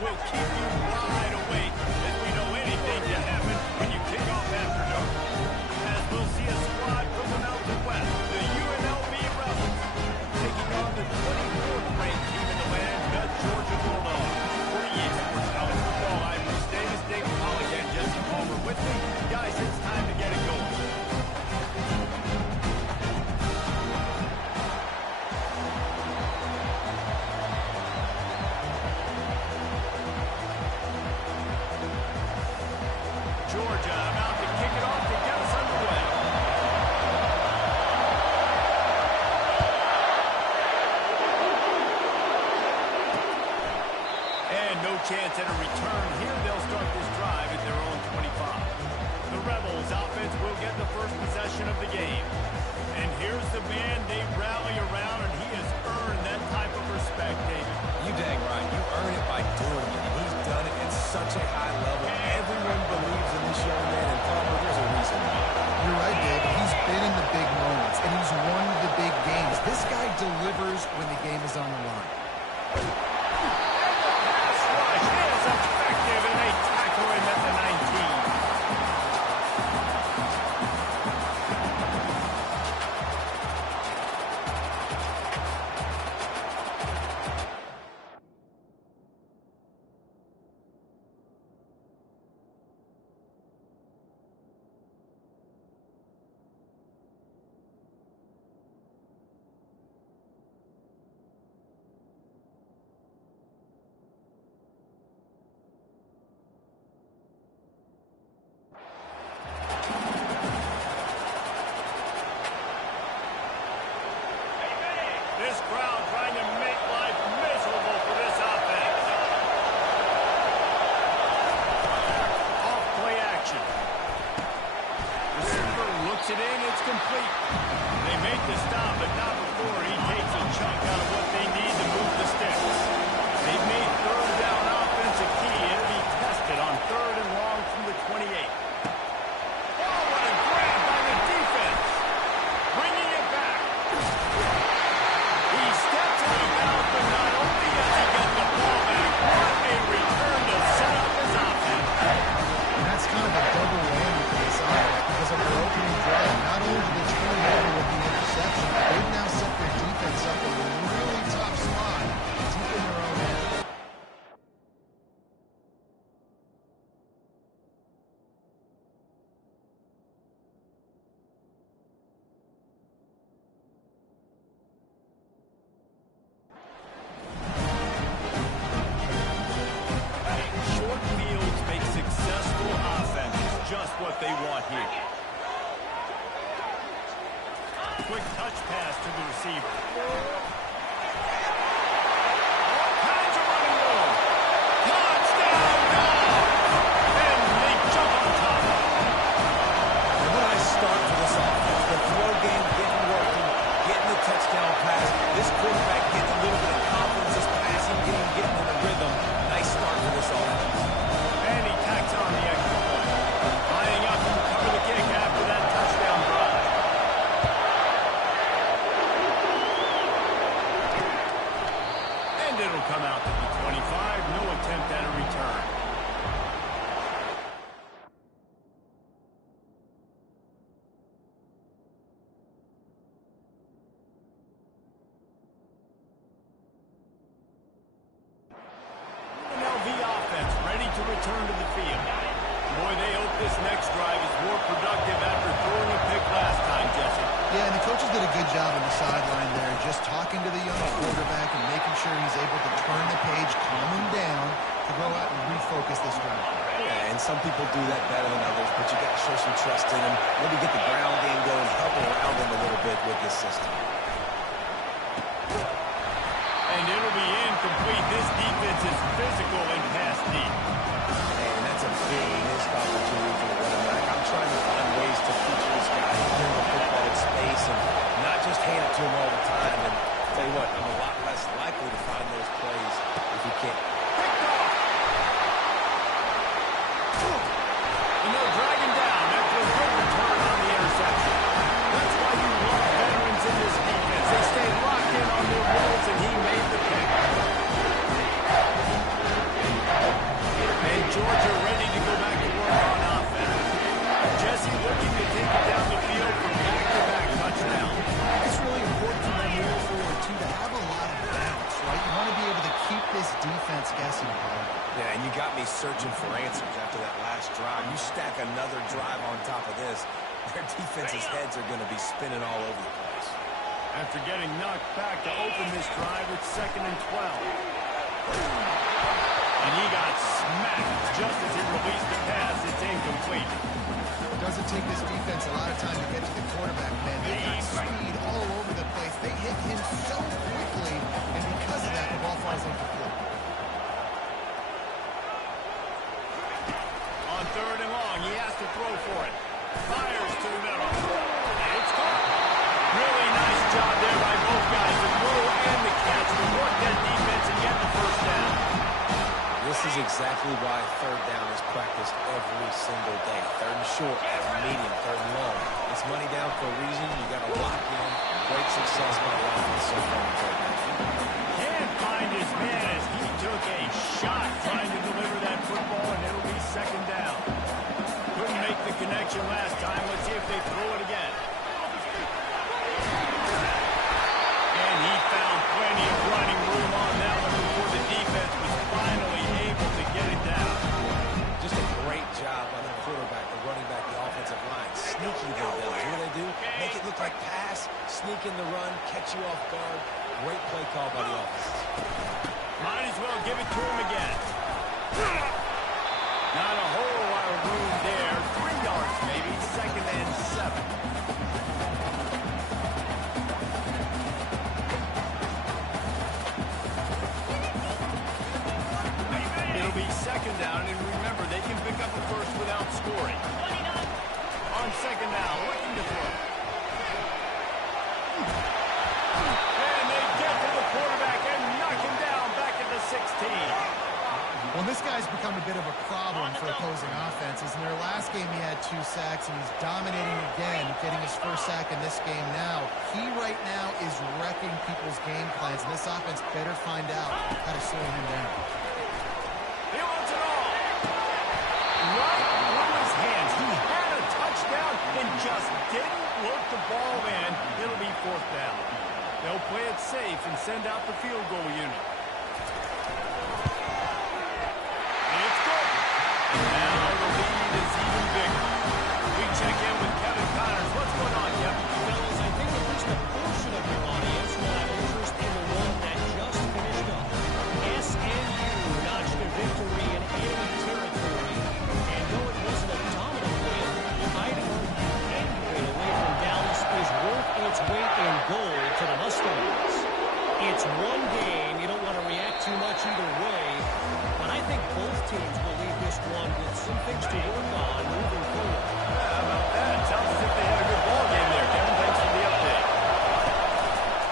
We'll keep you wide awake as we know anything can happen when you kick off after dark. As we'll see a squad from the Mountain West, the UNLV Rebels, taking on the 24th ranked team in the land, the Georgia Bulldogs. For EA Sports College Football, I'm Bruce Davis, David Pollack, and Jesse Palmer with me. Guys, it's time to get it going. Georgia about to kick it off to get us underway. And no chance at a return here. They'll start this drive at their own 25. The Rebels offense will get the first possession of the game. And here's the man they rally around, and he has earned that type of respect, David. You dang right. You earn it by doing it. And he's done it at such a high level. Everyone believes in this young man, and Palmer, there's a reason. You're right, David. He's been in the big moments, and he's won the big games. This guy delivers when the game is on the line. Pass rush is effective, and they tackle him at the 19. This crowd trying to make life miserable for this offense. Off play action. Receiver looks it in, it's complete. They make the stop, but not before he takes a chunk out of what they need to move the sticks. They've made third down offense a key. It'll be tested on third and long from the 28. Oh, what a grab by the defense. Bringing it back. He steps out of bounds, but not only does he get the ball back, what a return to set up his offense. And that's kind of a double whammy for this offense because of their opening drive. Not only did they turn it over with the interception, but they've now set their defense up in a really tough spot, deep in their own end. Short fields make successful offenses just what they want here. Quick touch pass to the receiver. All kinds of running room. Touchdown, Dogs! And they jump on top. And when I start for this offense, the throw game getting working, getting the touchdown pass, this quarterback getting a little bit of confidence, this passing game getting in the rhythm. Nice start for this offense. And he tacks on the extra point. Lining up to cover the kick after that touchdown drive. And it'll come out to the 25. No attempt at a return. UNLV offense ready to return to the field. Boy, they hope this next drive is more productive after throwing a pick last time, Jesse. Yeah, and the coaches did a good job on the sideline there, just talking to the young quarterback and making sure he's able to turn the page, calm him down, to go out and refocus this drive. Yeah, and some people do that better than others, but you got to show some trust in them. Maybe get the ground game going, help around them a little bit with this system. And it'll be incomplete. This defense is physical and pass deep. And that's a big missed opportunity for the running back. I'm trying to find ways to feature this guy here in the football space and not just hand it to him all the time. And tell you what, I'm a lot less likely to find those plays if he can't. Picked off. And they'll drag him down after a good return on the interception. That's why you love veterans in this defense. They stay locked in on their roles, and he made the pick. Georgia ready to go back to work on offense. Jesse looking to take it down the field for back-to-back touchdowns. It's really important for them moving forward, too, to have a lot of bounce, right? You want to be able to keep this defense guessing, Paul. Yeah, and you got me searching for answers after that last drive. You stack another drive on top of this, their defense's heads are going to be spinning all over the place. After getting knocked back to open this drive, it's 2nd and 12. And he got smacked just as he released the pass. It's incomplete. It doesn't take this defense a lot of time to get to the quarterback, man. They've got speed all over the place. They hit him so quickly, and because of that, the ball falls incomplete. On 3rd and long, he has to throw for it. Fires to the middle. And it's caught. Really nice job there by both guys, the throw and the catch, to work that defense and get the first down. This is exactly why 3rd down is practiced every single day. 3rd and short, 3rd and medium, 3rd and long. It's money down for a reason. You got to lock in. Great success by the offense so far in 3rd down. Can't find his man as he took a shot trying to deliver that football, and it'll be 2nd down. Couldn't make the connection last time. Let's see if they throw it again. And he found plenty of running room on that one before the defense was finally able to get it down. Just a great job by the quarterback, the running back, the offensive line. Sneaky little devils. What do they do? Make it look like pass, sneak in the run, catch you off guard. Great play call by the offense. Might as well give it to him again. Not a whole lot of room there. 3 yards maybe. 2nd and 7. It'll be 2nd down, and remember, they can pick up a first without scoring. On 2nd down, looking to throw. And they get to the quarterback and knock him down back at the 16. Well, this guy's become a bit of a problem for opposing offenses. In their last game, he had 2 sacks, and he's dominating again, getting his first sack in this game now. He right now is wrecking people's game plans, and this offense better find out how to slow him down. He wants it all. Right through his hands. He had a touchdown and just didn't look the ball in. It'll be 4th down. They'll play it safe and send out the field goal unit. It's good. And now the lead is even bigger. We check in with Kevin Connors. What's going on, Kevin? Fellas, I think at least a portion of your audience will have interest in the one that just finished up. SMU notched a victory in enemy territory, and though it wasn't a dominant win, Idaho, anyway away from Dallas, is worth its weight in gold to the Mustangs. It's one game. You don't want to react too much either way, but I think both teams will leave this one with some things to work on moving forward. How about that? Sounds as if they had a good ball game there, Kevin. Thanks for the update.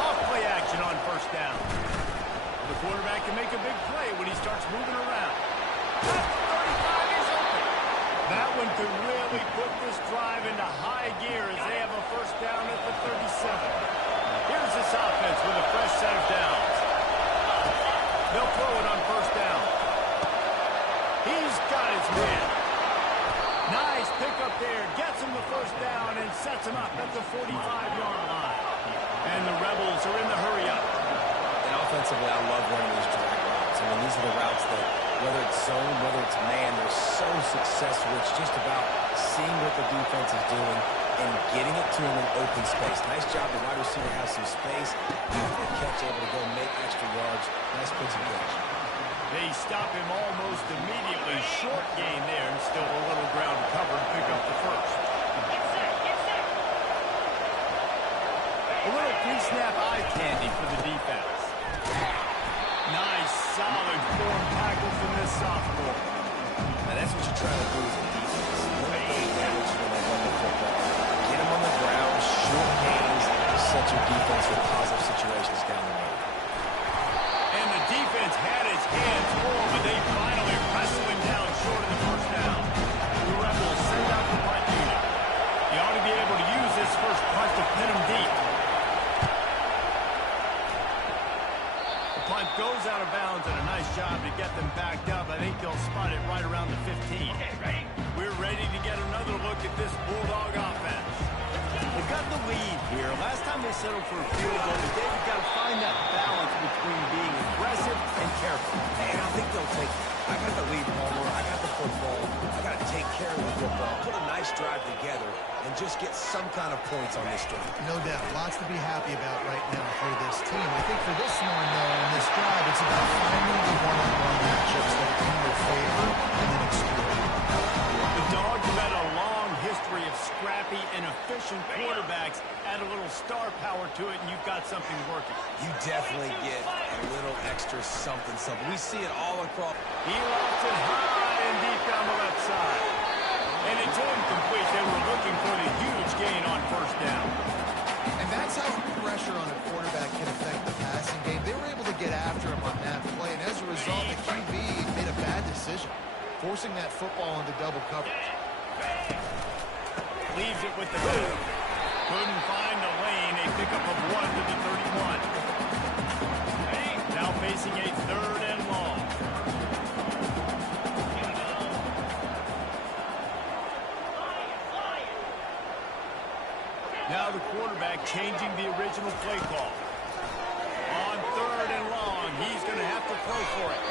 Off play action on 1st down. The quarterback can make a big play when he starts moving around. At the 35, he's open. That one could really put this drive into high gear as they have a 1st down at the 37. Here's this offense with a fresh set of downs. They'll throw it on 1st down. He's got his man. Nice pickup there. Gets him the 1st down and sets him up at the 45-yard line. And the Rebels are in the hurry-up. And offensively, I love running these drag routes. I mean, these are the routes that, whether it's zone, whether it's man, they're so successful. It's just about seeing what the defense is doing and getting it to him in open space. Nice job. The wide receiver has some space. After the catch, able to go make extra yards. Nice pitch and catch. They stop him almost immediately. Short gain there, and still a little ground to cover and pick up the first. A little pre-snap eye candy for the defense. Nice, solid form tackle from this sophomore. Now, that's what you're trying to do as a defense. Limit those damage when they run the football. Get them on the ground, short gains, set your defense for positive situations down the road. And the defense had his hands full, but they finally wrestle him down short of the 1st down. The Rebels send out the punt unit. You ought to be able to use this first punt to pin him deep. The punt goes out of bounds, and a nice job to get them backed up. I think think they'll spot it right around the 15. We're ready to get another look at this Bulldog offense. They've got the lead here. Last time they settled for a field goal, but David got to find that balance between being aggressive and careful. And I think they'll take it. I got the lead, Palmer. I got the football. I got to take care of the football, put a nice drive together, and just get some kind of points on this drive. No doubt. Lots to be happy about right now for this team. I think for this one, though, in this drive, it's about finding the one-on-one matchups that are in their favor and then exploiting. The Dogs have had a long history of scrappy and efficient quarterbacks. Add a little star power to it, and you've got something working. You definitely get a little extra something. We see it all across. He lofts it high and deep down the left side. And it's incomplete. They were looking for the huge gain on first down. And that's how pressure on a quarterback can affect the passing game. They were able to get after him on that play, and as a result, the QB made a bad decision, forcing that football into double coverage. Leaves it with the two. Couldn't find a lane. A pickup of 1 to the 31. Now facing a 3rd and long. Now the quarterback changing the original play call. On 3rd and long, he's going to have to throw for it.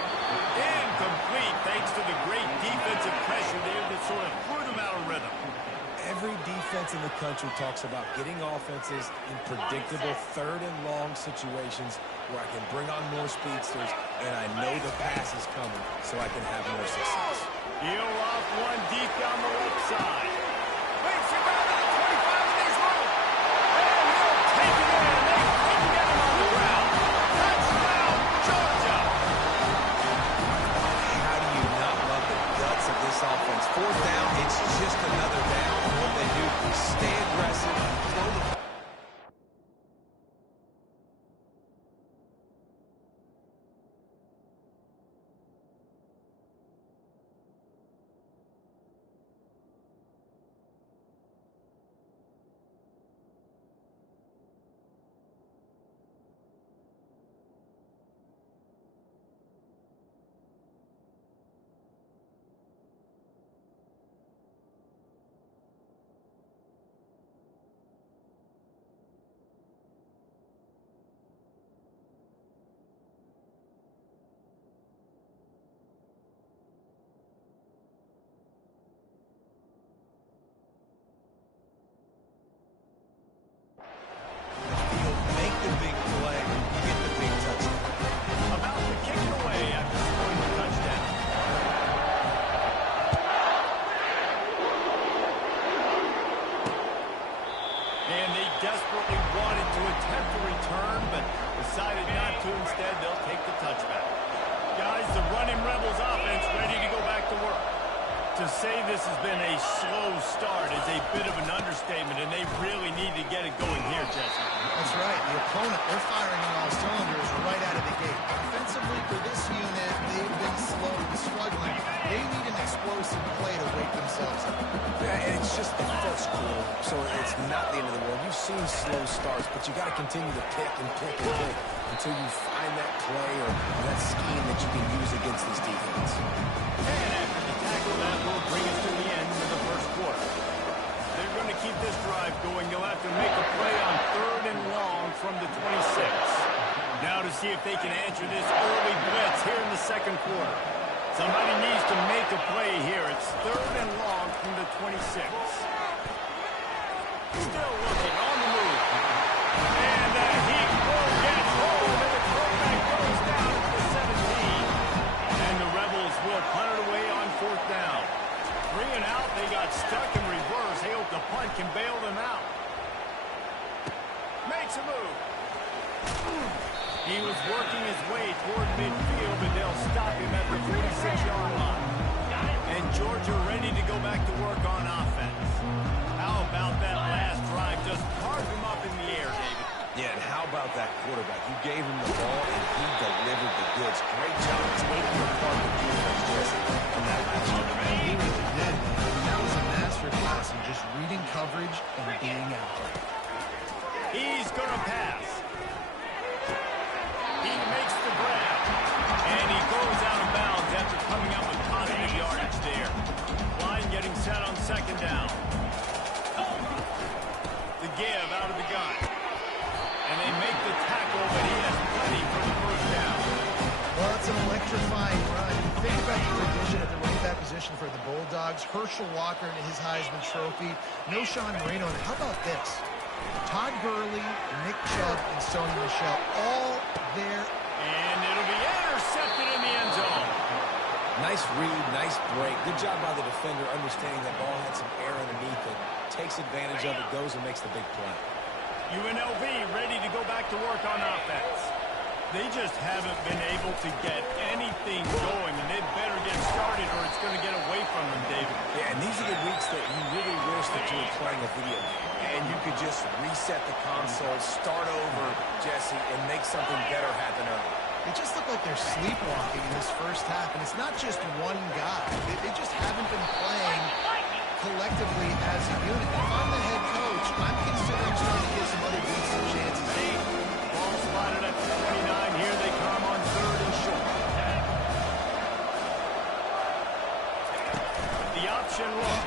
Incomplete thanks to the great defensive pressure there that sort of threw him out of rhythm. Every defense in the country talks about getting offenses in predictable 3rd and long situations where I can bring on more speedsters and I know the pass is coming so I can have more success. He'll loft one deep down the left side. Waits around at the 25 and there's room. And he'll take it in. They couldn't get him on the ground. Touchdown, Georgia. How do you not love the guts of this offense? 4th down, it's just another down. What they do, stay aggressive, throw the ball. Desperately wanted to attempt a return, but decided not to. Instead, they'll take the touchback. Guys, the running Rebels offense ready to go back to work. To say this has been a slow start is a bit of an understatement, and they really need to get it going here, Jesse. That's right. The opponent, they're firing on all cylinders right out of the gate. Offensively, for this unit, they've been slow and struggling. They need an explosive play to wake themselves up. Yeah, and it's just the first quarter, so it's not the end of the world. You've seen slow starts, but you got to continue to pick and pick and pick until you find that play or that scheme that you can use against this defense. And after the tackle, that will bring us to the end of the first quarter. They're going to keep this drive going. They'll have to make a play on 3rd and long from the 26. Now to see if they can answer this early blitz here in the second quarter. Somebody needs to make a play here. It's 3rd and long from the 26. Still looking on the move. And he will get home, and the quarterback goes down at the 17. And the Rebels will punt it away on 4th down. 3 and out, they got stuck in reverse. They hope the punt can bail them out. Makes a move. He was working his way toward midfield, but they'll stop him at the 46-yard line. And Georgia ready to go back to work on offense. How about that last drive? Just carved him up in the air, David. Yeah, and how about that quarterback? You gave him the ball, and he delivered the goods. Great job taking apart the defense, Jesse, from that last drive. He really did, man. That was a masterclass in just reading coverage and being out there. He's going to pass. He makes the grab. And he goes out of bounds after coming up with situation for the Bulldogs. Herschel Walker and his Heisman Trophy. No Sean Moreno. And how about this? Todd Gurley, Nick Chubb, and Sony Michel all there. And it'll be intercepted in the end zone. Nice read, nice break. Good job by the defender understanding that ball had some air underneath it. Takes advantage of it, goes and makes the big play. UNLV ready to go back to work on offense. They just haven't been able to get anything going, and they better get started or it's going to get away from them, David. Yeah, and these are the weeks that you really wish that you were playing a video game. And you could just reset the console, start over, Jesse, and make something better happen early. They just look like they're sleepwalking in this first half, and it's not just one guy. They just haven't been playing collectively as a unit. If I'm the head coach, I'm considering starting to give some other dudes some chances. Ball spotted at 29. Here they come on 3rd and short. The option look.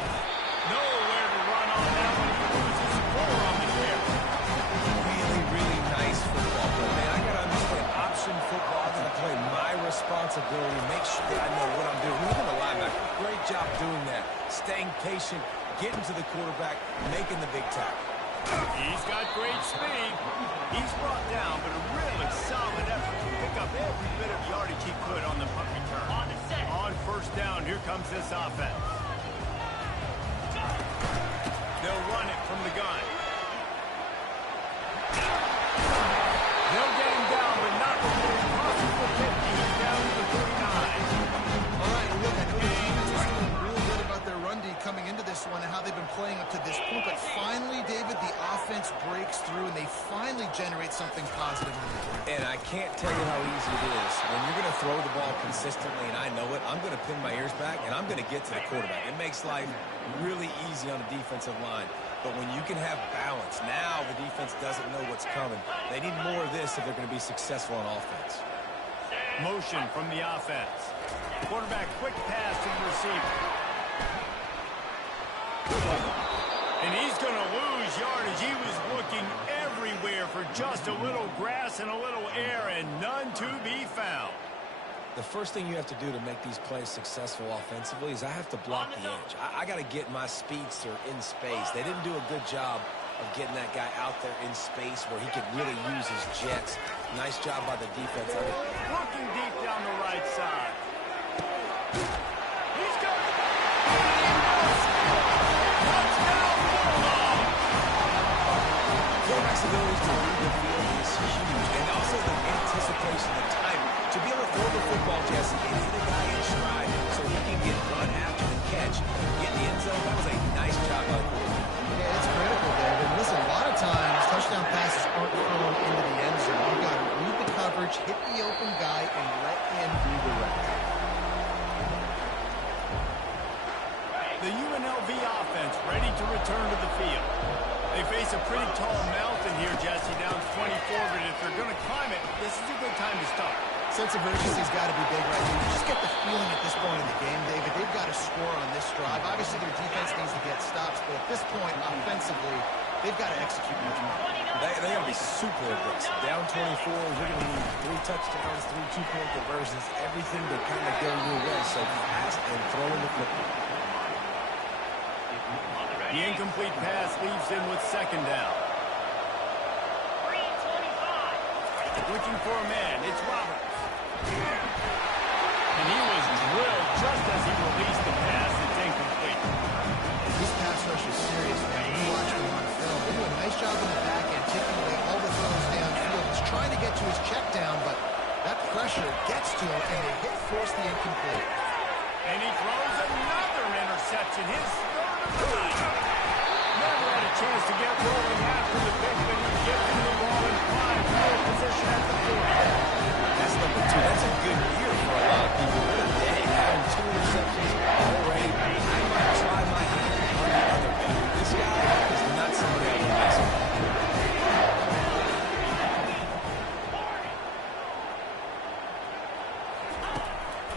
Nowhere to run on that one. He loses 4 on the carry. Really, really nice football play. Man, I got to understand option football. I got to play my responsibility, make sure that I know what I'm doing. Even the linebacker, great job doing that. Staying patient, getting to the quarterback, making the big tackle. He's got great speed. He's brought down, but a really solid effort to pick up every bit of yardage he could on the punt return. On 1st down, here comes this offense. They'll run it from the gun. They'll get him down, but not before he crosses the 50. He's down to the 39. All right, well, look, I know the defense is feeling real good about their run D coming into this one and how they've been playing up to this point, but finally, David, the offense breaks through and they finally generate something positive in the game. And I can't tell you how easy it is. When you're going to throw the ball consistently, and I know it, I'm going to pin my ears back, and I'm going to get to the quarterback. It makes life really easy on the defensive line. But when you can have balance, now the defense doesn't know what's coming. They need more of this if they're going to be successful on offense. Motion from the offense. Quarterback, quick pass to the receiver. And he's going to lose yardage. He was looking everywhere for just a little grass and a little air, and none to be found. The first thing you have to do to make these plays successful offensively is I have to block the edge. I got to get my speedster in space. They didn't do a good job of getting that guy out there in space where he could really use his jets. Nice job by the defense. Looking deep down the right side. He's got it. Touchdown, Bulldogs. Quarterback's ability to read the field is huge, and also the anticipation, the timing. To be able to throw the football, Jesse, and hit a guy in stride so he can get run after the catch, get in the end zone, that was a nice job by the quarterback. Yeah, it's critical, David. Listen, a lot of times, touchdown passes aren't thrown into the end zone. You've got to read the coverage, hit the open guy, and let him do the rest. The UNLV offense ready to return to the field. They face a pretty tall mountain here, Jesse, down to 24, but if they're going to climb it, this is a good time to start. Sense of urgency's got to be big right here. You just get the feeling at this point in the game, David, they've got to score on this drive. Obviously, their defense needs to get stops, but at this point, offensively, they've got to execute much more. They got to be super aggressive. Down 24, you're going to need 3 touchdowns, 3 two-point conversions, everything to kind of go your way. So fast and throwing the football. The incomplete pass leaves him with 2nd down. Looking for a man, it's Roberts. And he was drilled just as he released the pass. It's incomplete. This pass rush is serious, man. When you watch them on film, they do a nice job in the back end, taking away all the throws downfield. He's trying to get to his check down, but that pressure gets to him, and they force the incomplete. And he throws another interception, his 3rd of the night. Never had a chance to get rolling after the pick, but he gets him the ball in 5, field position at the 40. That's number 2. That's a good year for a lot of people. What a day. Having 2 interceptions already. I might try my hand on the other end. This guy is not somebody I can mess with.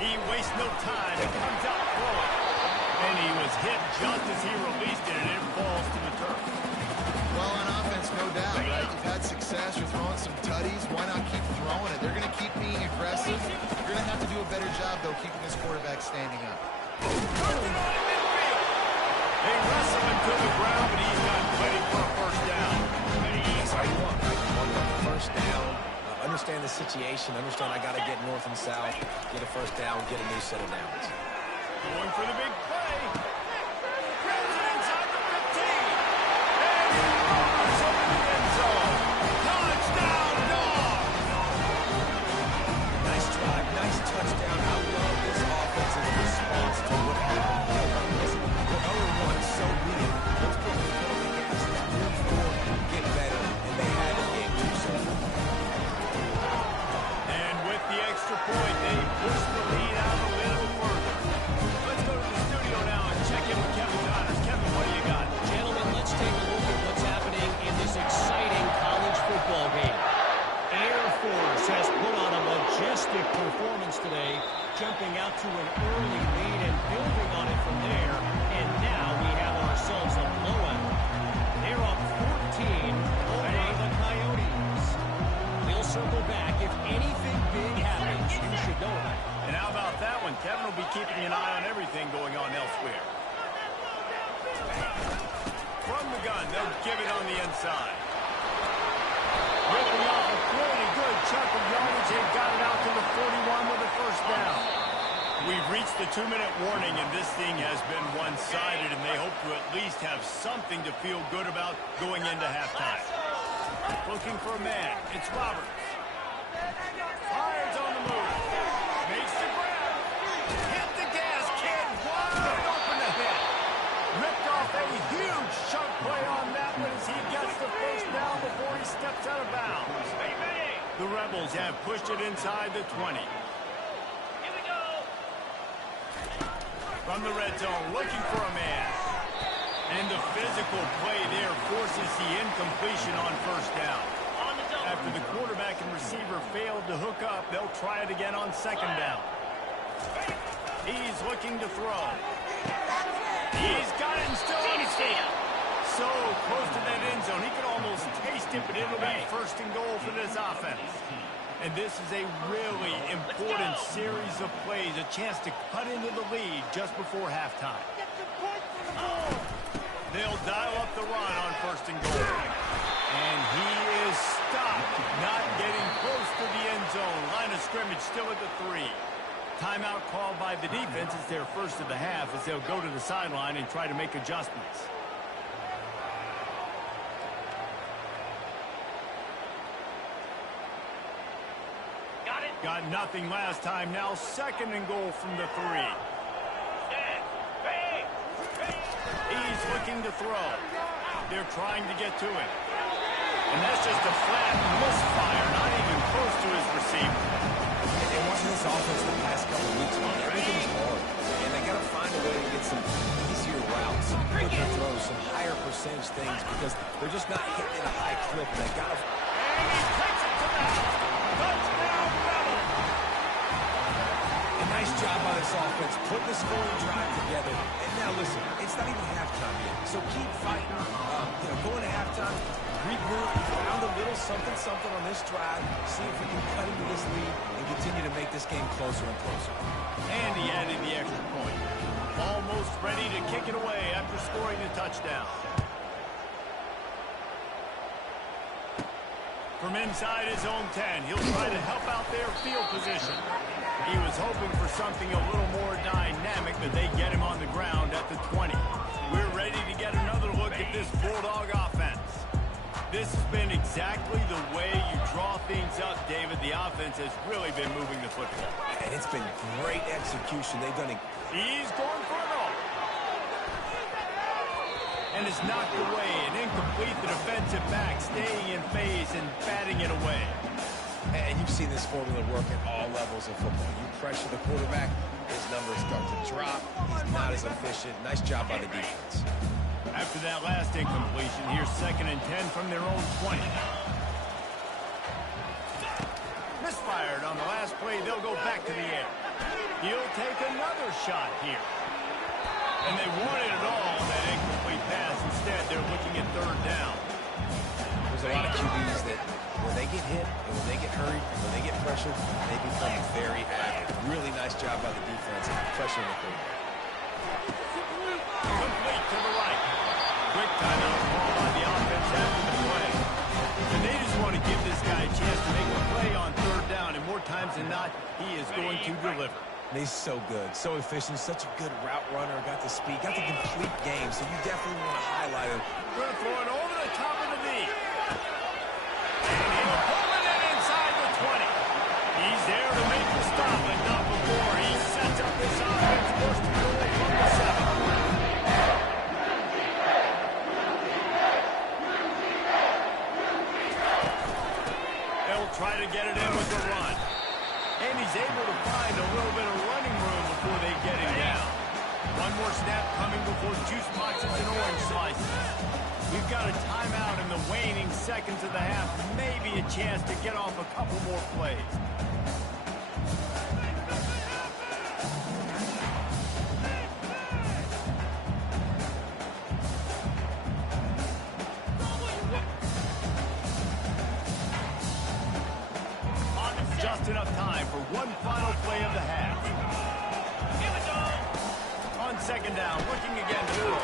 He wastes no time. It comes out throwing. And he was hit just as he released it, and it falls to the turf. Well, on offense, no doubt, right? You've had success. You're throwing some tutties. Why not keep throwing it? They're going to keep being aggressive. You're going to have to do a better job, though, keeping this quarterback standing up. They wrestle him to the ground, but he's got plenty for a first down. That's all you want, right? You want to get the first down, understand the situation, understand I got to get north and south, get a first down, get a new set of downs. Going for the big play. Grabs it inside the 15. And he rolls over the end zone. Touchdown, Dogs! Nice drive, nice touchdown. I love this offensive response to what happened. Listen, we're 0-1, so be it. Let's put the foot on the gas. Let's move forward, get better, and they had the game too so far. And with the extra point, they push the lead out a little further. Let's go to the studio now and check in with Kevin Connors. Kevin, what do you got? Gentlemen, let's take a look at what's happening in this exciting college football game. Air Force has put on a majestic performance today, jumping out to an early lead and building on it from there. And now we have ourselves a blowout. They're up 14 over the Coyotes. We'll circle back. If anything big happens, you should know about it. And how about that one? Kevin will be keeping an eye on everything going on elsewhere. From the gun, they'll give it on the inside. Ripping off a pretty good chunk of yardage and got it out to the 41 with a first down. We've reached the 2-minute warning, and this thing has been one-sided, and they hope to at least have something to feel good about going into halftime. Looking for a man. It's Roberts. Fires on the move. Makes the grab. Hit the gas, kid. Wide open ahead. Ripped off a huge chunk play on that one as he gets the first down before he steps out of bounds. The Rebels have pushed it inside the 20. From the red zone, looking for a man. And the physical play there forces the incompletion on first down. After the quarterback and receiver failed to hook up, they'll try it again on second down. He's looking to throw. He's got it and still on his feet. So close to that end zone, he could almost taste it, but it'll be first and goal for this offense. And this is a really important series of plays, a chance to cut into the lead just before halftime. They'll dial up the run on first and goal. And he is stopped, not getting close to the end zone. Line of scrimmage still at the 3. Timeout called by the defense. It's their first of the half as they'll go to the sideline and try to make adjustments. Got nothing last time. Now second and goal from the 3. He's looking to throw. They're trying to get to it. And that's just a flat misfire, not even close to his receiver. And watching this offense the past couple of weeks, everything's hard. And they got to find a way to get some easier routes, some quicker throws, some higher percentage things because they're just not hitting at a high clip. And they got to... And he takes it to the house. Touchdown, Rebels. A nice job by this offense, putting the scoring drive together. And now listen, it's not even halftime yet. So keep fighting, going to halftime, regroup, found a little something on this drive, see if we can cut into this lead and continue to make this game closer and closer. And he added the extra point. Almost ready to kick it away after scoring the touchdown. From inside his own 10, he'll try to help out their field position. He was hoping for something a little more dynamic, but they get him on the ground at the 20. We're ready to get another look at this Bulldog offense. This has been exactly the way you draw things up, David. The offense has really been moving the football. And it's been great execution. They've done it. He's going for it all. And it's knocked away and incomplete. The defensive back staying in phase and batting it away. And you've seen this formula work at all levels of football. You pressure the quarterback, his numbers start to drop. He's not as efficient. Nice job by the defense. After that last incompletion, here's second and 10 from their own 20. Misfired on the last play. They'll go back to the air. He'll take another shot here. And they wanted it all on that incomplete pass. Instead, they're looking at third down. There's a lot of QBs that when they get hit, and when they get hurried, when they get pressured, they become very active. Really nice job by the defense pressuring the quarterback. Complete to the right. going to deliver. And he's so good, so efficient, such a good route runner, got the speed, got the complete game, so you definitely want to highlight him. Going to throw it over the top of the knee. And he'll pull it in inside the 20. He's there to make the stop, but not before he sets up this offense first and goal from the 7. They'll try to get it in with the run. And he's able to find a little bit of running room before they get him down. One more snap coming before juice boxes and orange slices. We've got a timeout in the waning seconds of the half. Maybe a chance to get off a couple more plays. Just enough time for one final play of the half. On second down, looking again to throw.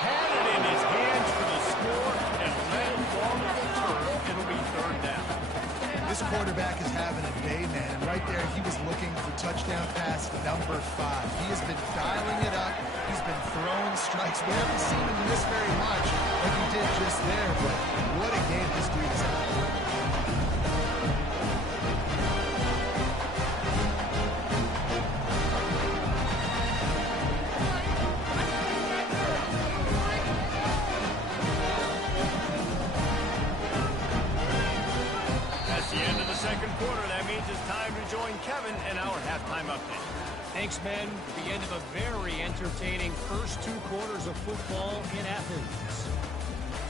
Had it in his hands for the score and led long to the turf. It'll be third down. This quarterback is having a day, man. And right there, he was looking for touchdown pass number 5. He has been dialing it up. He's been throwing strikes. We haven't seen him miss very much like he did just there, but what a game this dude is having. Second quarter, that means it's time to join Kevin and our halftime update. Thanks, Ben. The end of a very entertaining first 2 quarters of football in Athens.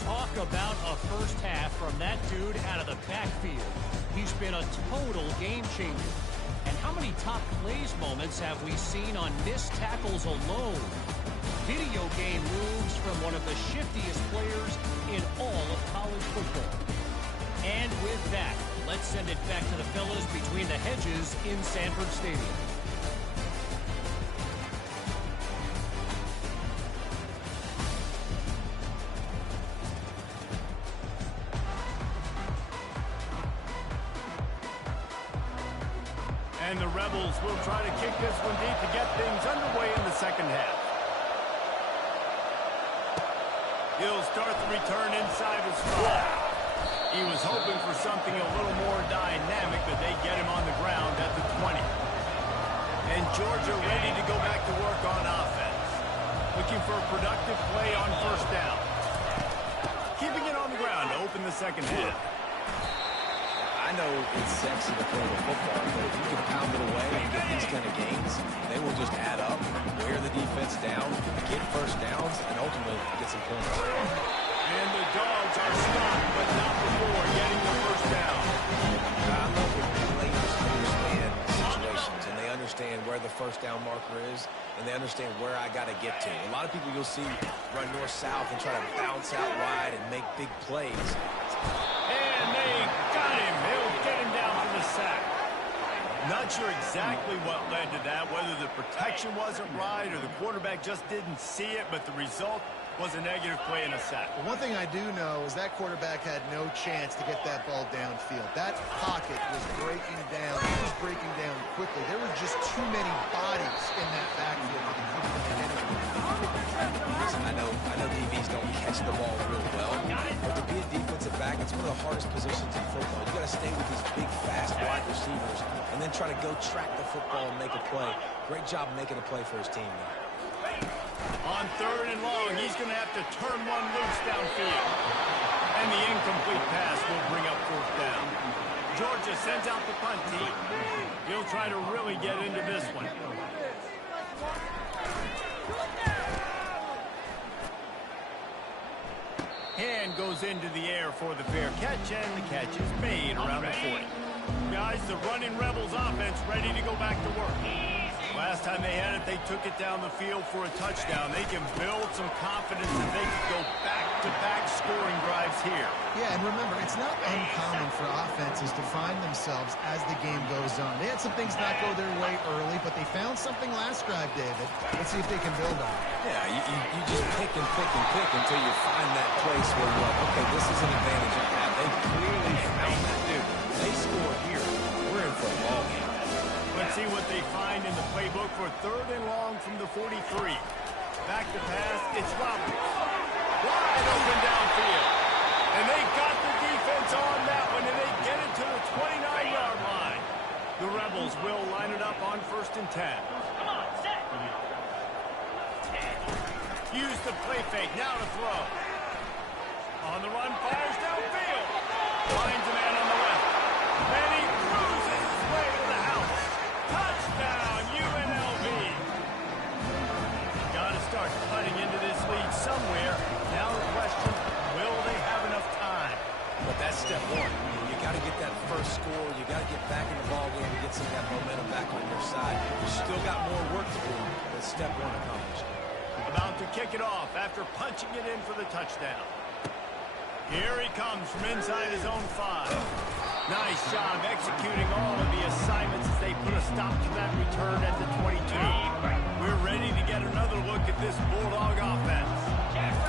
Talk about a first half from that dude out of the backfield. He's been a total game changer. And how many top plays moments have we seen on missed tackles alone? Video game moves from one of the shiftiest players in all of college football. And with that, let's send it back to the fellas between the hedges in Sanford Stadium. And the Rebels will try to kick this one deep to get things underway in the second half. He'll start the return inside his spot. He was hoping for something a little more dynamic, but they get him on the ground at the 20. And Georgia ready to go back to work on offense. Looking for a productive play on first down. Keeping it on the ground to open the second half. I know it's sexy to throw the football, but if you can pound it away and get these kind of gains, they will just add up, wear the defense down, get first downs, and ultimately get some points. And the Dogs are stopped, but not before getting the first down. I love when players understand situations, and they understand where the first down marker is, and they understand where I got to get to. A lot of people you'll see run north-south and try to bounce out wide and make big plays. And they got him. He'll get him down for the sack. Not sure exactly what led to that, whether the protection wasn't right or the quarterback just didn't see it, but the result was a negative play and a sack. Well, one thing I do know is that quarterback had no chance to get that ball downfield. That pocket was breaking down. He was breaking down quickly. There were just too many bodies in that backfield for the keeper to get anywhere. Listen, I know DBs don't catch the ball real well, but to be a defensive back, it's one of the hardest positions in football. You got to stay with these big, fast wide receivers and then try to go track the football and make a play. Great job making a play for his team there. On third and long, he's going to have to turn one loose downfield. And the incomplete pass will bring up fourth down. Georgia sends out the punt team. He'll try to really get into this one. Hand goes into the air for the fair catch, and the catch is made around the 40. Guys, the running Rebels offense ready to go back to work. Last time they had it, they took it down the field for a touchdown. They can build some confidence that they can go back-to-back scoring drives here. Yeah, and remember, it's not uncommon for offenses to find themselves as the game goes on. They had some things not go their way early, but they found something last drive, David. Let's see if they can build on it. Yeah, you just pick and pick and pick until you find that place where you're like, okay, this is an advantage I have. They clearly found that dude. They score here. We're in for a ball game. Let's see what they find in the playbook for 3rd and long from the 43. Back to pass, it's Roberts. Wide open downfield. And they got the defense on that one, and they get it to the 29-yard line. The Rebels will line it up on 1st and 10. Use the play fake, now to throw. On the run, fires downfield. Finds a man on the left. And he cruises his way to the house. Touchdown, UNLV. Got to start cutting into this lead somewhere. Now the question, will they have enough time? But that's step one. You got to get that first score. You got to get back in the ballgame and get some of that momentum back on your side. You still got more work to do, but step one accomplished. About to kick it off after punching it in for the touchdown. Here he comes from inside his own 5. Nice job executing all of the assignments as they put a stop to that return at the 22. We're ready to get another look at this Bulldog offense.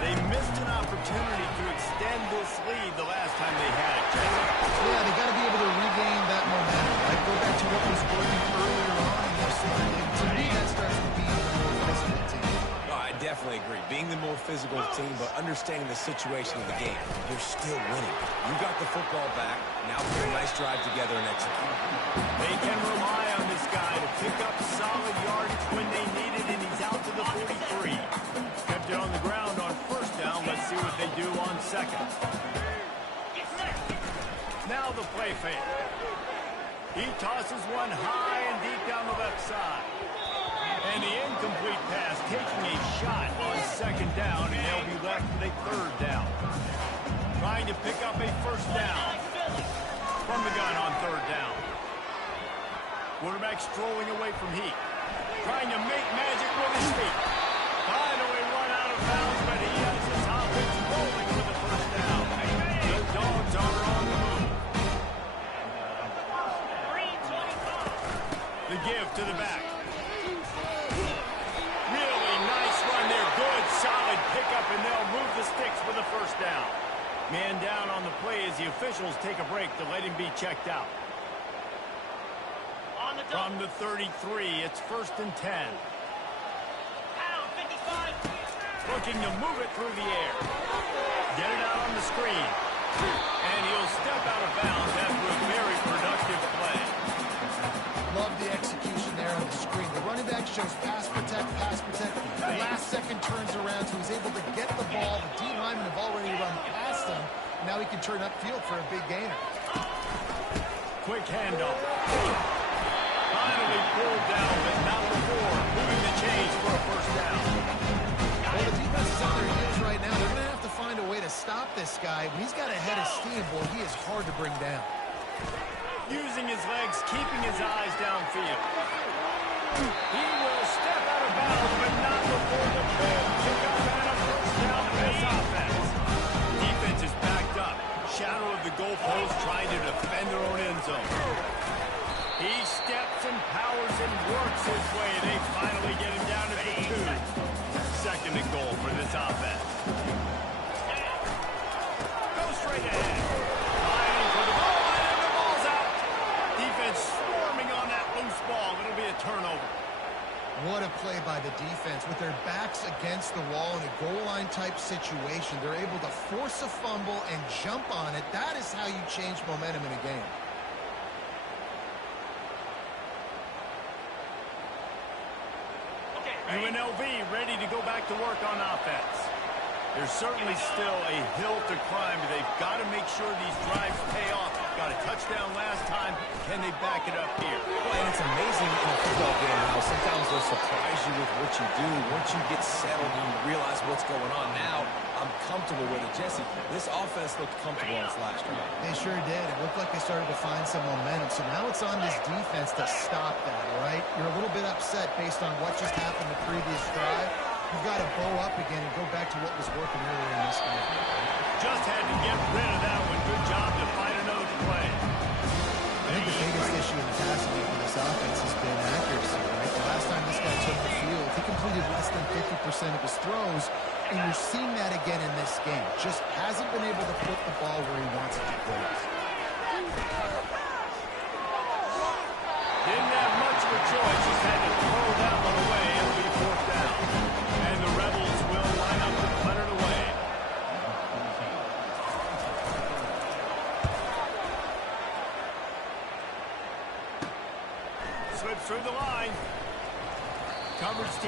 They missed an opportunity to extend this lead the last time they had it, Jesse. Yeah, they got to be able to regain that momentum. Right? Go back to what was working earlier on in this league. To me, that starts with being the more physical team. Oh, I definitely agree. Being the more physical team, but understanding the situation of the game. You're still winning. You got the football back. Now put a nice drive together and execute. They can rely on this guy to pick up solid yardage when they need it, and he's out to the 43. Kept it on the ground on 1st down. Let's see what they do on 2nd. Now the play fake. He tosses one high and deep down the left side. And the incomplete pass taking a shot on 2nd down, and they'll be left with a 3rd down. Trying to pick up a 1st down. From the gun on 3rd down. Quarterback strolling away from Heat. Trying to make magic with his feet. Finally run out of bounds, but he has his offense rolling with the 1st down. The Dogs are on the move. The give to the back. Really nice run there. Good, solid pickup, and they'll move the sticks for the 1st down. Man down on the play as the officials take a break to let him be checked out. From the 33, it's 1st and 10. Looking to move it through the air. Get it out on the screen. And he'll step out of bounds after a very productive play. Love the execution there on the screen. The running back shows pass protect, pass protect. The last second turns around, so he's able to get the ball. The D linemen have already run past him. Now he can turn upfield for a big gainer. Quick handoff. Finally pulled down, but not before moving the chains for a 1st down. Well, the defense is on their heels right now. They're going to have to find a way to stop this guy. When he's got a head of steam, boy, he is hard to bring down. Using his legs, keeping his eyes downfield. He will step out of bounds, but not before the big pickup and a 1st down for this offense. Defense is backed up. Shadow of the goalpost trying to defend their own end zone. He steps and powers and works his way. They finally get him down to the 2. 2nd and goal for this offense. Go straight ahead. Fighting for the ball, and the ball's out. Defense swarming on that loose ball. It'll be a turnover. What a play by the defense. With their backs against the wall in a goal line type situation, they're able to force a fumble and jump on it. That is how you change momentum in a game. UNLV ready to go back to work on offense. There's certainly still a hill to climb, but they've got to make sure these drives pay off. Got a touchdown last time. Can they back it up here? Well, and it's amazing in a football game how sometimes they'll surprise you with what you do. Once you get settled and you realize what's going on now, I'm comfortable with it. Jesse, this offense looked comfortable on its last drive. They sure did. It looked like they started to find some momentum. So now it's on this defense to stop that, all right? You're a little bit upset based on what just happened the previous drive. You've got to bow up again and go back to what was working earlier in this game. Just had to get rid of that one. Good job to find another play. I think the biggest issue in the passing game for this offense has been accuracy, right? The last time this guy took the field, he completed less than 50% of his throws, and you're seeing that again in this game. Just hasn't been able to put the ball where he wants it to go. Didn't have much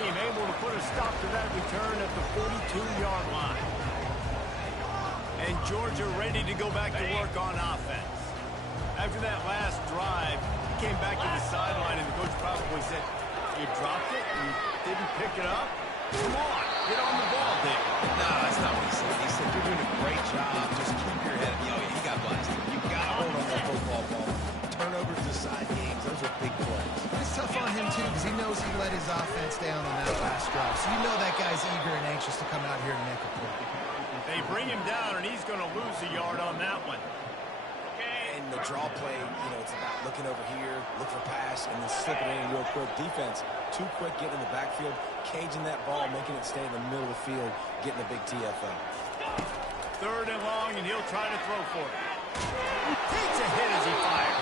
team able to put a stop to that return at the 42-yard line. And Georgia ready to go back to work on offense. After that last drive, he came back to the sideline, and the coach probably said, "You dropped it? You didn't pick it up? Come on, get on the ball, David." No, that's not what he said. He said, "You're doing a great job. Just keep your head." He got blasted. You got to hold on that football ball. Turnovers decide games. Those are big plays. It's tough on him, too, because he knows he let his offense down on that last drive. So you know that guy's eager and anxious to come out here and make a play. They bring him down, and he's going to lose a yard on that one. And the draw play, it's about looking over here, look for pass, and then slipping it in real quick. Defense, too quick getting in the backfield, caging that ball, making it stay in the middle of the field, getting a big TFL. 3rd and long, and he'll try to throw for it. Takes a hit as he fires.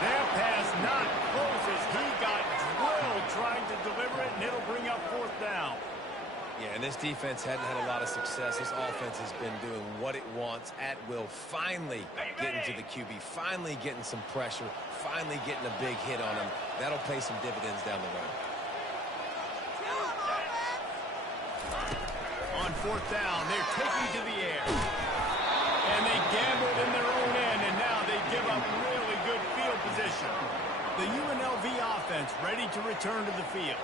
That pass not close as he got drilled trying to deliver it, and it'll bring up 4th down. Yeah, and this defense hadn't had a lot of success. This offense has been doing what it wants at will. Finally getting to the QB, finally getting some pressure, finally getting a big hit on him. That'll pay some dividends down the road. On 4th down, they're taking to the air. And they gambled in their own end, and now they give up really good field position. The UNLV offense ready to return to the field.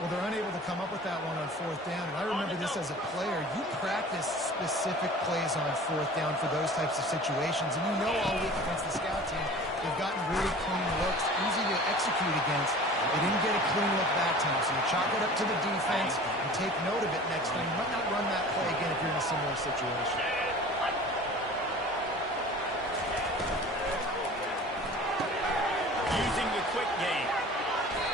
Well, they're unable to come up with that one on 4th down. And I remember this as a player. You practice specific plays on 4th down for those types of situations. And you know all week against the scout team, they've gotten really clean looks, easy to execute against. They didn't get a clean look that time. So you chalk it up to the defense and take note of it next time. You might not run that play again if you're in a similar situation. Using the quick game.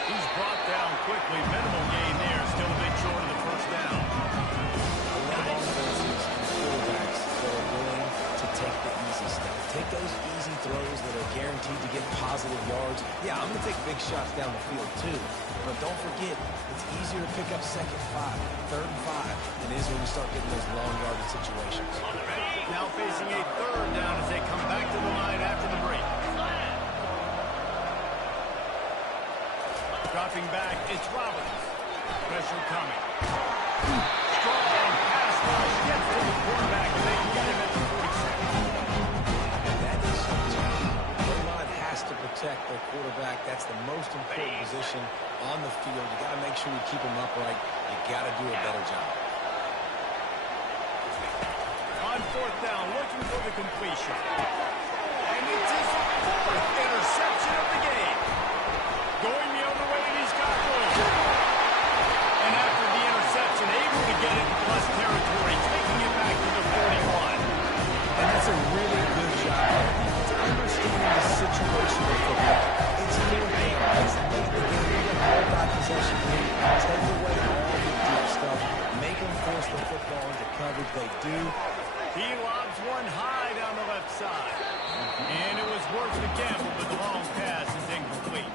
He's brought down quickly. Minimal gain there. Still a bit short of the 1st down. I love offenses and quarterbacks that are willing to take the easy stuff. Take those easy throws that are guaranteed to get positive yards. Yeah, I'm going to take big shots down the field too. But don't forget, it's easier to pick up 2nd 5, 3rd and 5 than it is when you start getting those long yardage situations. Now facing a 3rd down as they come back to the line after the break. Dropping back, it's Robbins. Pressure coming. Strong pass rush gets to the quarterback, and they can get him at the 46. That is your job. O-line has to protect their quarterback. That's the most important position on the field. You got to make sure you keep him upright. You got to do a better job. On 4th down, looking for the completion. And it's his 4th interception of the game. Going the other way, and he's got room. And after the interception, able to get it in plus territory, taking it back to the 41. And that's a really good job. It's understanding the situation of football. It's more it's make the game, hold that possession game, take away all the deep stuff, make them force the football into coverage. They do. He lobs one high down the left side. And it was worth the gamble, but the long pass is incomplete.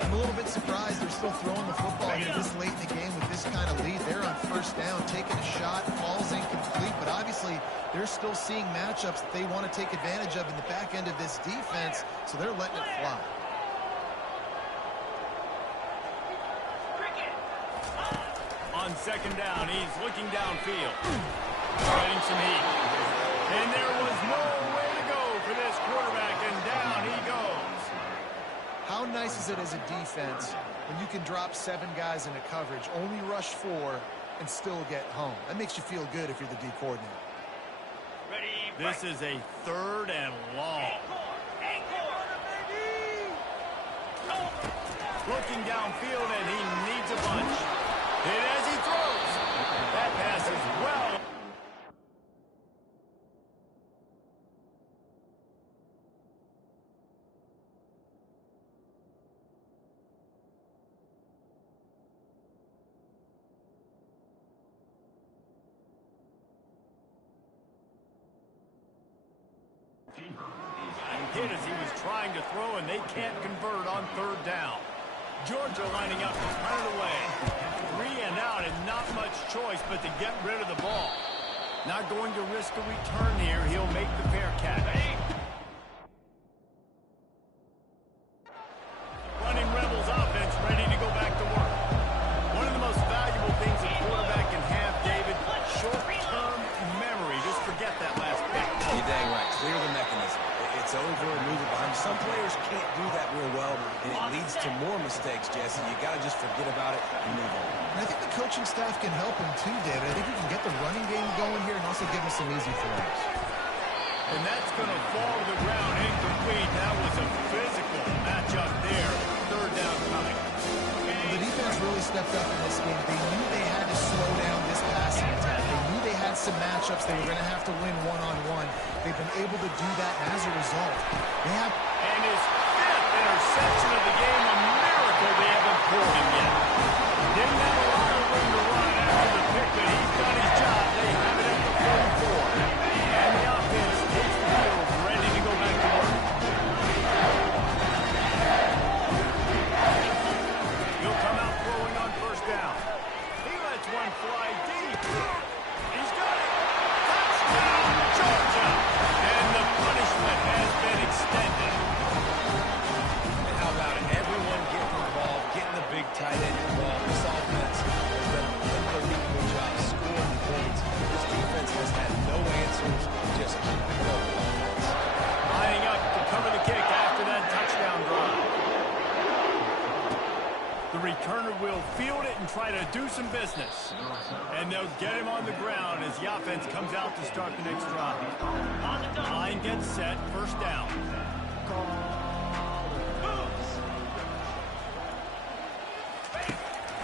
I'm a little bit surprised they're still throwing the football here this late in the game with this kind of lead. They're on 1st down, taking a shot, falls incomplete, but obviously they're still seeing matchups that they want to take advantage of in the back end of this defense, so they're letting it fly. On 2nd down, he's looking downfield. Getting some heat. And there was no way to go for this quarterback, and down he goes. How nice is it as a defense when you can drop 7 guys into coverage, only rush 4, and still get home? That makes you feel good if you're the D coordinator. This is a 3rd and long. Looking downfield, and he needs a bunch. Hit as he throws. That pass is well. Hit as he was trying to throw, and they can't convert on 3rd down. Georgia lining up to punt it away. 3 and out, and not much choice but to get rid of the ball. Not going to risk a return here. He'll make the fair catch. Running Rebels offense ready to go back to work. One of coaching staff can help him too, David. I think we can get the running game going here and also give him some easy throws. And that's going to fall to the ground incomplete. That was a physical matchup there. Third down coming. The defense really stepped up in this game. They knew they had to slow down this passing attack. They knew they had some matchups they were going to have to win one-on-one. They've been able to do that, and as a result, they have... And his fifth interception of the game, a miracle they haven't pulled him yet. Didn't have a lot of room to run after the pick, but he's done his job. They have it at the 44. And the offense takes the field, ready to go back to work. He'll come out throwing on first down. He lets one fly deep. He's got it. Touchdown, Georgia. And the punishment has been extended. And how about it? Everyone getting involved, getting the big tight end involved. This offense has done an unbelievable job scoring points. This defense has had no answers. Just keep it going, offense. Lining up to cover the kick after that touchdown drive. The returner will field it and try to do some business. And they'll get him on the ground as the offense comes out to start the next drive. Line gets set, first down.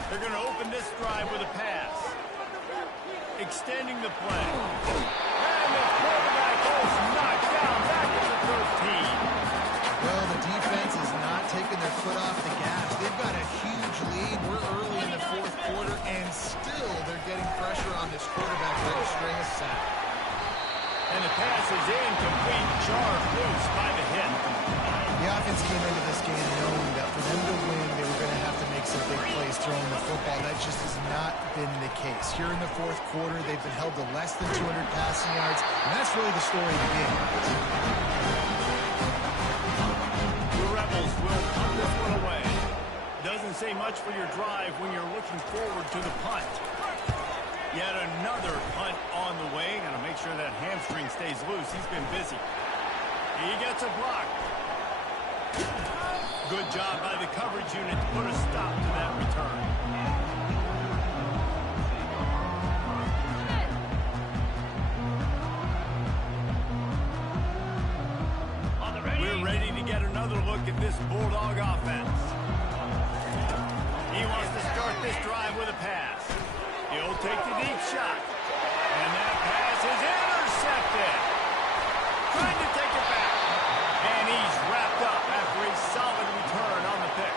They're going to open this drive with a pass. Extending the play. And the quarterback is knocked down back at the 13. Well, the defense is not taking their foot off the gas. They've got a huge lead. We're early in the fourth quarter, and still they're getting pressure on this quarterback to string a sack. And the pass is incomplete. Jarred loose by the hit. The offense came into this game knowing that for them to win, they were going to have to make some big plays throwing the football. That just has not been the case. Here in the fourth quarter, they've been held to less than 200 passing yards, and that's really the story of the game. The Rebels will punt this one away. Doesn't say much for your drive when you're looking forward to the punt. Yet another punt on the way. Got to make sure that hamstring stays loose. He's been busy. He gets a block. Good job by the coverage unit to put a stop to that return. We're ready to get another look at this Bulldog offense. He wants to start this drive with a pass. He'll take the deep shot. And that pass is intercepted. Trying to take it back. And he's wrapped up after a solid return on the pick.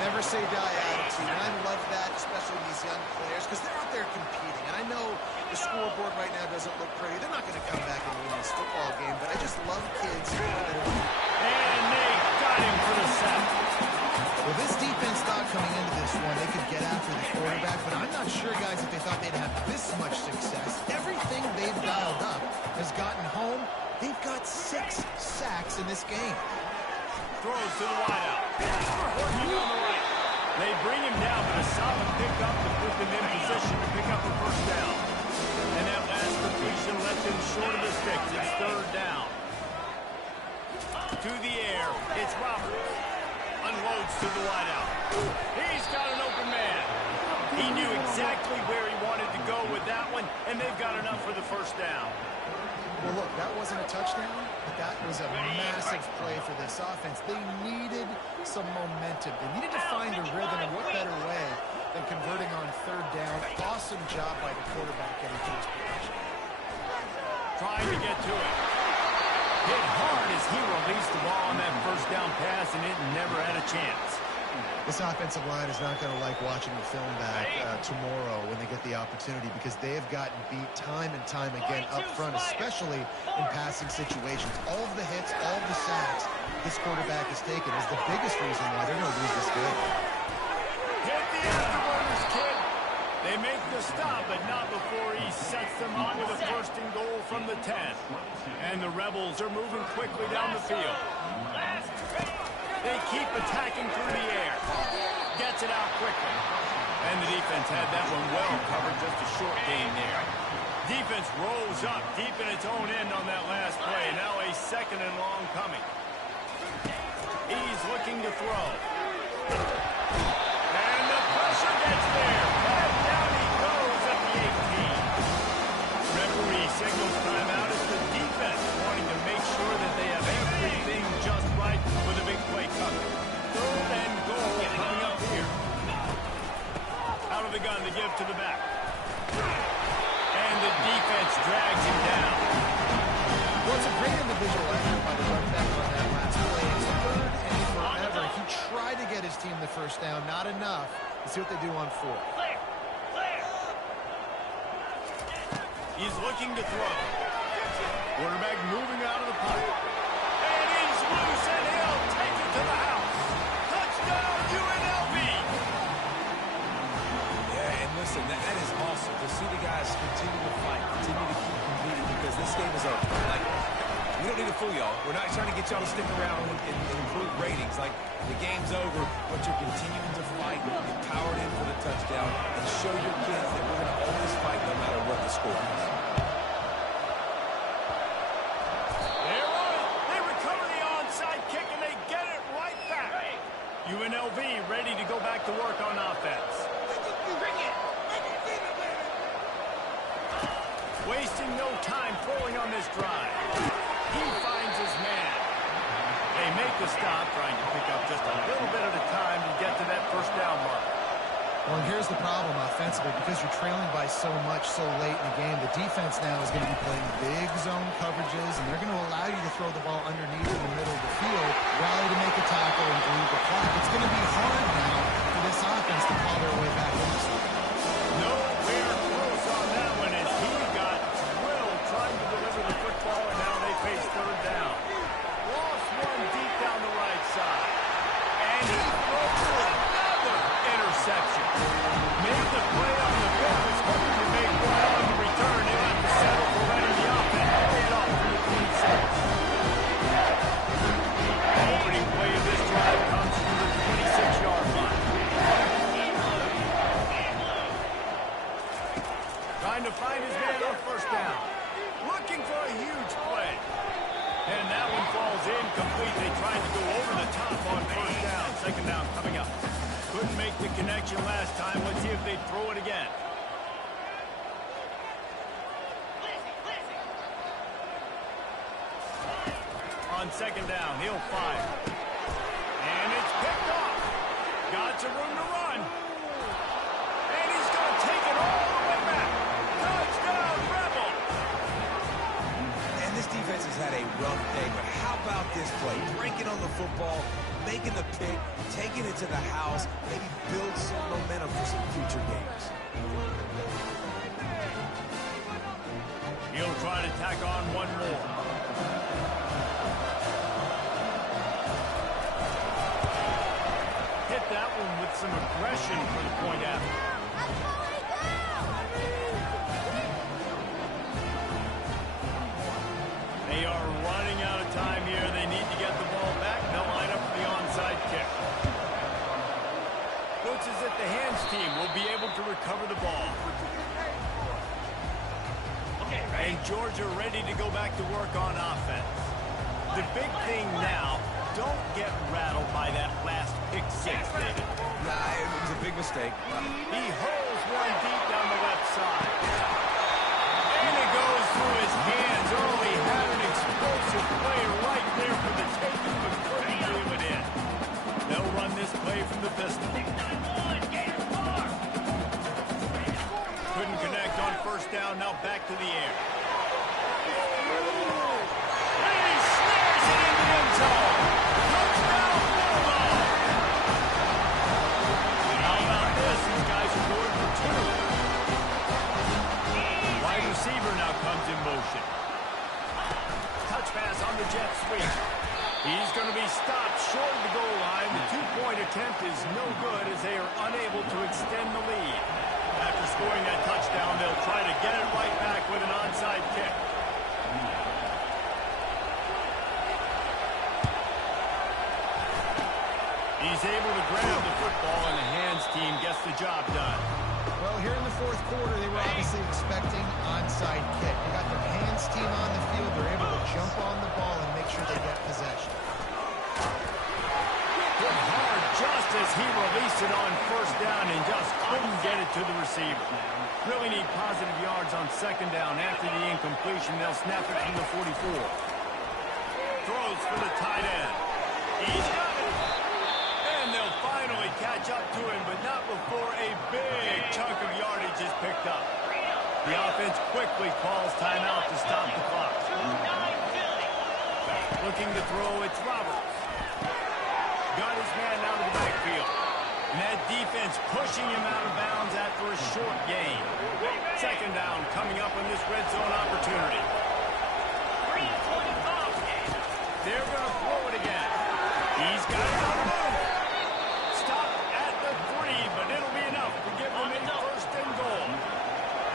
Never say die attitude, and I love that, especially these young players, because they're out there competing. And I know the scoreboard right now doesn't look pretty. They're not going to come back and win this football game, but I just love kids that are... And they got him for the sack. Well, this defense thought coming into this one they could get after the quarterback, but I'm not sure, guys, if they thought they'd have this much success. Everything they've dialed up has gotten home. They've got 6 sacks in this game. Throws to the wideout. Working on the right. They bring him down, but a solid pickup to put them in position to pick up a first down. And that last completion left him short of the sticks. It's third down. To the air. It's Roberts. Unloads to the wideout. He's got an open man. He knew exactly where he wanted to go with that one, and they've got enough for the first down. Well, look, that wasn't a touchdown, but that was a massive play for this offense. They needed some momentum. They needed to find a rhythm, and what better way than converting on third down. Awesome job by the quarterback getting to his position. Trying to get to it. Hit hard as he released the ball on that first down pass, and it never had a chance. This offensive line is not going to like watching the film back tomorrow when they get the opportunity, because they have gotten beat time and time again up front, especially in passing situations. All of the hits, all of the sacks this quarterback has taken is the biggest reason why they're going to lose this game. Hit the afterburners, kid. They make the stop, but not before he sets them up with a first and goal from the 10. And the Rebels are moving quickly down the field. They keep attacking through the air. Gets it out quickly. And the defense had that one well covered, just a short gain there. Defense rolls up deep in its own end on that last play. Now a second and long coming. He's looking to throw. And the pressure gets there. Back down. the gun to give to the back. And the defense drags him down. Well, it's a great individual effort by the running back on that last play. It's third and forever. He tried to get his team the first down, not enough. Let's see what they do on fourth. He's looking to throw. Quarterback moving out of the pocket. And he's loose, and he'll take it to the house. Touchdown, UNLV! Yeah, and listen, that is awesome to see the guys continue to fight, continue to keep competing, because this game is over. Like, we don't need to fool y'all. We're not trying to get y'all to stick around and improve ratings. Like, the game's over, but you're continuing to fight, get powered in for the touchdown, and show your kids that we're going to always fight no matter what the score is. They're on it. They recover the onside kick, and they get it right back. UNLV ready to go back to work on offense. Wasting no time throwing on this drive. He finds his man. They make the stop, trying to pick up just a little bit at a time to get to that first down mark. Well, and here's the problem offensively. Because you're trailing by so much so late in the game, the defense now is going to be playing big zone coverages, and they're going to allow you to throw the ball underneath in the middle of the field, rally to make a tackle, and bleed the clock. It's going to be hard now for this offense to claw their way back in this one. Nowhere close on that one as he got drilled trying to deliver the football, and now they face third down. Lost one deep down the right side. And he throws another interception. Made the play on the pitch, was hoping to make one on the return. They have to settle for running the offense. Pay it off from the 26. The opening play of this drive comes from the 26-yard line. Trying to find his man on first down. Looking for a huge play. And that one falls incomplete. They tried to go over the top on first down. Second down coming up. Couldn't make the connection last time. Let's see if they throw it again. On second down, he'll fire. And it's picked off. Got some room to run. And he's going to take it all the way back. Touchdown, Rebel! And this defense has had a rough day, but how about this play? Breaking on the football, making the pick, taking it to the house, maybe build some momentum for some future games. He'll try to tack on one more. Hit that one with some aggression for the point after. They are running out of time here. They need to get the ball back. They'll line up for the onside kick. Looks as if the hands team will be able to recover the ball. And Georgia ready to go back to work on offense. The big thing now, don't get rattled by that last pick six, David. Nah, it was a big mistake. He holds one deep down the left side. And it goes through his hands. Oh, he had an explosive player right there for the taking, but couldn't reel it in. They'll run this play from the pistol. Couldn't connect on first down, now back to the air. And he snares it in the end zone. Touchdown, Bulldog! How about this? These guys are going for two. Wide receiver now comes in motion. Touch pass on the jet sweep. He's going to be stopped short of the goal line. The two-point attempt is no good as they are unable to extend the lead. After scoring that touchdown, they'll try to get it right back with an onside kick. He's able to grab the football, and the hands team gets the job done. Well, here in the fourth quarter, they were obviously expecting onside kick. They got their hands team on the field. They're able to jump on the ball and make sure they get possession. Hit hard just as he released it on first down and just couldn't get it to the receiver. Really need positive yards on second down. After the incompletion, they'll snap it from the 44. Throws for the tight end. He's got it. And they'll finally catch up to him, but not before a big chunk of yardage is picked up. The offense quickly calls timeout to stop the clock. Looking to throw, it's Roberts. Got his man out of the backfield. And that defense pushing him out of bounds after a short gain. Second down coming up on this red zone opportunity. They're going to throw it again. He's got it on the move. Stop at the 3, but it'll be enough to give them a first and goal.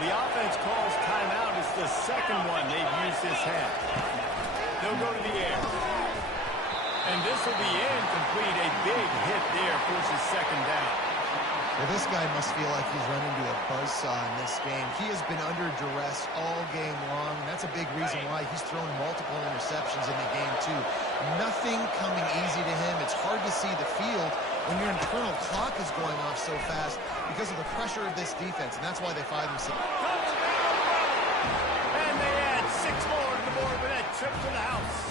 The offense calls timeout. It's the second one they've used this half. They'll go to the air. And this will be incomplete. A big hit there forces second down. Well, this guy must feel like he's run into a buzzsaw in this game. He has been under duress all game long, and that's a big reason why he's thrown multiple interceptions in the game, too. Nothing coming easy to him. It's hard to see the field when your internal clock is going off so fast because of the pressure of this defense, and that's why they find themselves. And they add 6 more to the board with that trip to the house.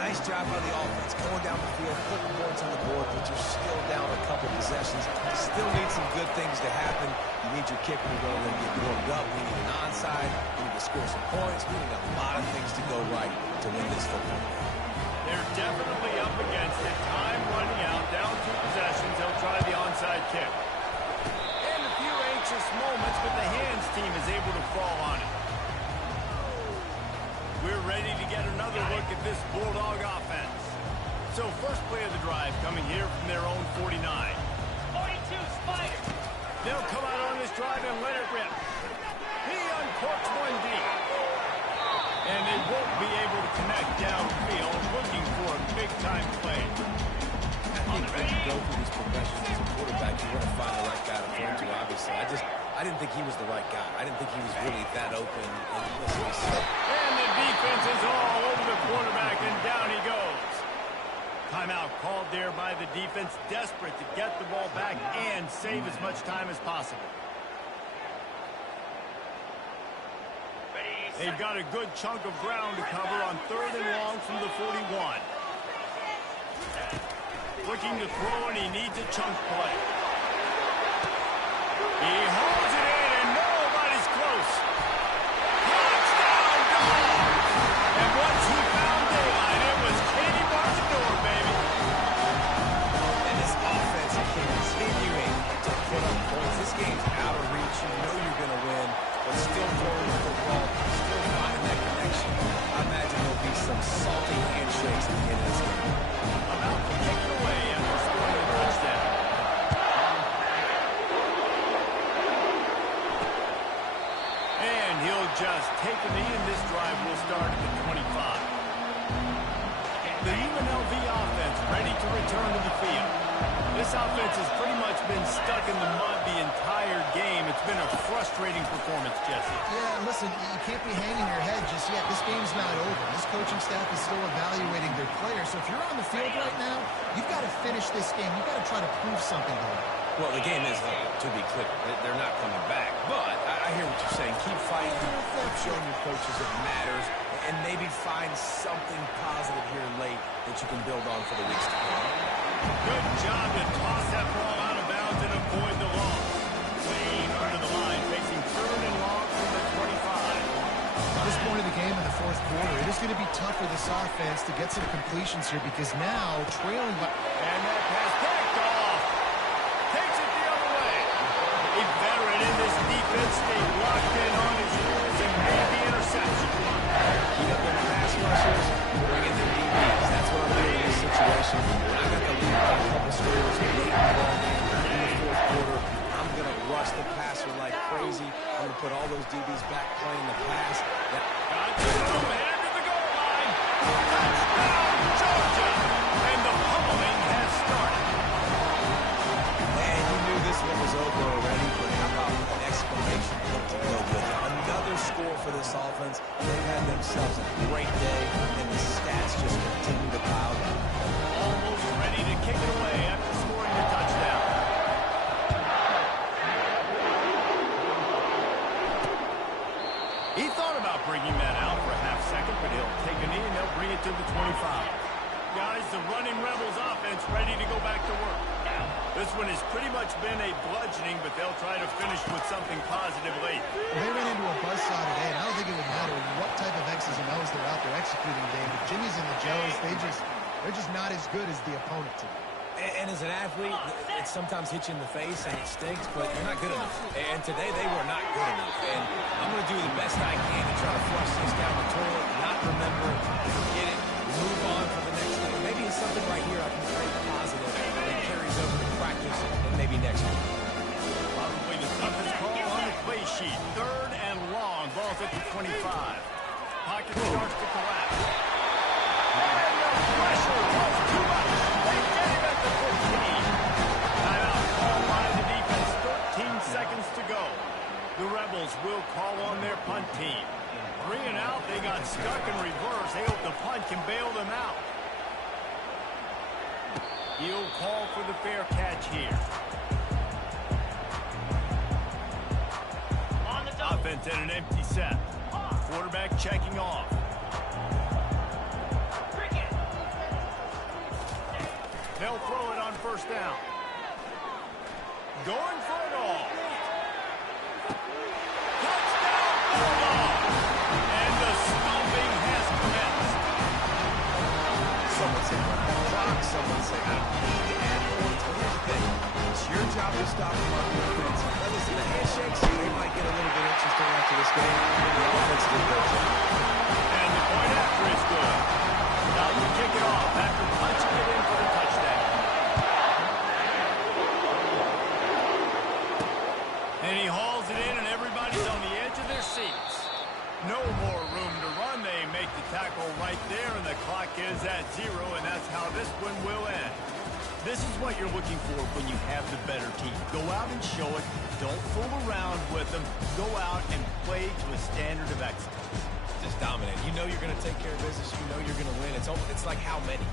Nice job by the offense, going down the field, putting points on the board, but you're still down a couple possessions. Still need some good things to happen. You need your kicker to go and get warmed up. We need an onside. We need to score some points. We need a lot of things to go right to win this football game. They're definitely up against it. Time running out, down 2 possessions. They'll try the onside kick. And a few anxious moments, but the hands team is able to fall on it. We're ready to get another look at this Bulldog offense. So first play of the drive coming here from their own 49. 42, Spider. They'll come out on this drive and let it rip. He uncorks one deep. And they won't be able to connect downfield, looking for a big-time play. I think when you go through these progressions as a quarterback, you want to find the right guy to throw to, obviously. I didn't think he was the right guy. I didn't think he was really that open. And And the defense is all over the quarterback, and down he goes. Timeout called there by the defense, desperate to get the ball back and save as much time as possible. They've got a good chunk of ground to cover on 3rd and long from the 41. Looking to throw, and he needs a chunk play. He holds it in, and nobody's close. Touchdown, Dogs! And once he found daylight, it was Katie bar the door, baby. And this offense is continuing to put up points. This game's out of reach. You know you're going to win, but still throwing the football, still finding that connection. I imagine there'll be some salty handshakes at the end of this game. About to kick it away after scoring a touchdown. And he'll just take a knee, and this drive will start at the 25. The UNLV offense ready to return to the field. This offense has pretty much been stuck in the mud the entire game. It's been a frustrating performance, Jesse. Yeah, listen, you can't be hanging your head just yet. This game's not over. This coaching staff is still evaluating their players. So if you're on the field right now, you've got to finish this game. You've got to try to prove something to them. Well, the game is over, to be clear. They're not coming back. But I hear what you're saying. Keep fighting. Keep showing your coaches it matters. And maybe find something positive here late that you can build on for the weeks to come. Good job to toss that ball out of bounds and avoid the loss. Wayne under the line, facing 3rd and long from the 25. At this point of the game in the 4th quarter, it is going to be tough for this offense to get some completions here because now trailing by... And that pass picked off. Takes it the other way. A veteran in this defense stayed locked in on his heels and made the interception. Keep up their pass rushers, bring in their DBs. That's what I'm doing in this situation. When I got the lead by a couple scores late in the ball game in the 4th quarter, I'm going to rush the passer like crazy. I'm going to put all those DBs back playing the pass. Got to move, headed to the goal line. Touchdown, Georgia. And the pummeling has started. And you knew this one was over already, but how about an exclamation point to go with it? Another score for this offense. They've had themselves a great day, and the stats just continue to pile up. Almost ready to kick it away after scoring the touchdown. He thought about bringing that out for a half second, but he'll take a knee and they'll bring it to the 25. Guys, the running Rebels offense ready to go back to work. This one has pretty much been a bludgeoning, but they'll try to finish with something positive late. They ran into a buzzsaw today, and I don't think it would matter what type of X's and O's they're out there executing, David. Jimmy's and the Joes, they're just not as good as the opponent today. And as an athlete, it sometimes hits you in the face and it stinks, but you're not good enough. And today they were not good enough. And I'm going to do the best I can to try to flush this down the toilet, not remember, forget it, move on for the next thing. Maybe it's something right here I can create positive that carries over to practice and maybe next week. Probably the toughest call on the play sheet. 3rd and long. Ball's at the 25. Pocket starts to collapse. And the pressure was too much. They get him at the 15. Timeout called by the defense. 13 seconds to go. The Rebels will call on their punt team. 3 and out. They got stuck in reverse. They hope the punt can bail them out. He'll call for the fair catch here. Offense at an empty set. Quarterback checking off. They'll throw it on 1st down. Going for it all. Touchdown, Bulldogs! And the stomping has commenced. Someone say run that clock. Someone say I don't need to add points. But here's the thing. It's your job to stop them on defense. Now listen, the handshakes, they might get a little bit interesting after this game. The offense did their job. And the point after is good. Now you kick it off after punching it in for the touchdown. And he hauls it in, and everybody's on the edge of their seats. No more room to run. They make the tackle right there, and the clock is at 0, and that's how this one will end. This is what you're looking for when you have the better team. Go out and show it. Don't fool around with them. Go out and play to a standard of excellence. Just dominate. You know you're going to take care of business. You know you're going to win. It's like how many?